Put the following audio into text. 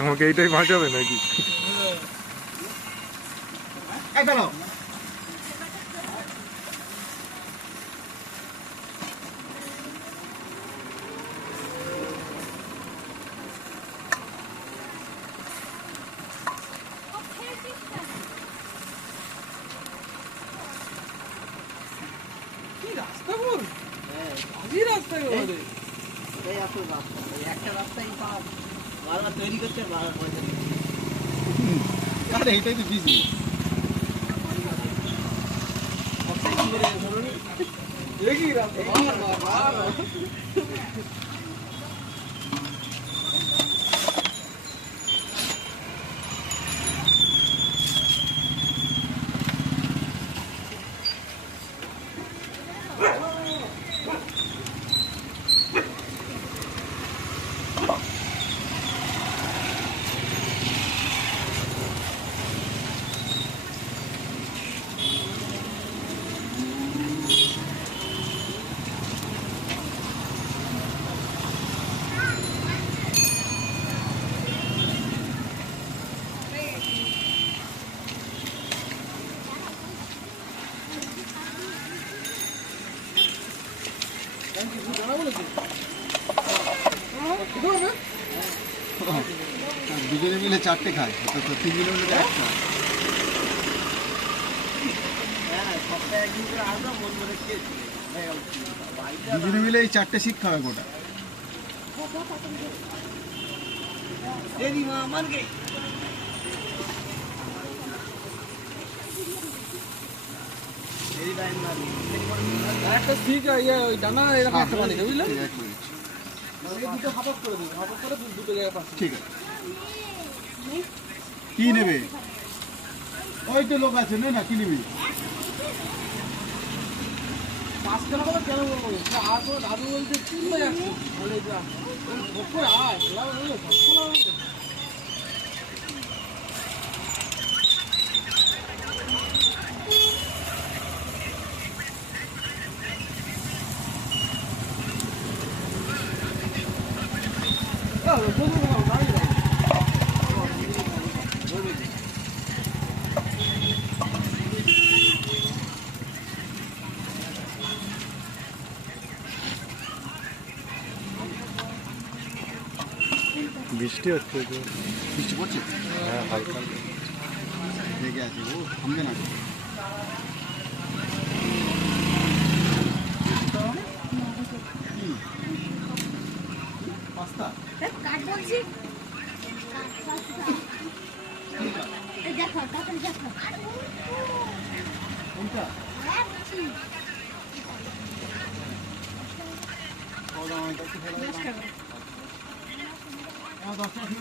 আমাকে এইটাই বাঁচাবে নাকি? রাস্তা বল, এই রাস্তায় একটা রাস্তাই বারবার তৈরি করছে, বারবার পয়সা দিচ্ছে। এইটাই তো বিজনেস। একই রাস্তা দুজনে মিলে চারটে খায়, তিনজনে মিলে একটা। দুজনে মিলে এই চারটে শিখ খাবে গোটা। একটা শিখ ডানা এরকম একটা বানিয়ে বুঝলে, দুটো হাফ করে দিই, হাফ করে দুটো জায়গায় পাচ্ছি। ঠিক আছে, কি নেবে? ওই তো লোক আছে না, কি নিবি? পাঁচ টাকা করে কেন বলবো? আর কোনো দাদু বলছে কিনবে যাচ্ছে, বলে আয় বৃষ্টি হচ্ছে, বৃষ্টি পড়ছে, হ্যাঁ হালকা লেগে আছে, ও থামবে না। পাস্তা কাট বলছি, দেখো দেখো কোনটা? দশ টাকা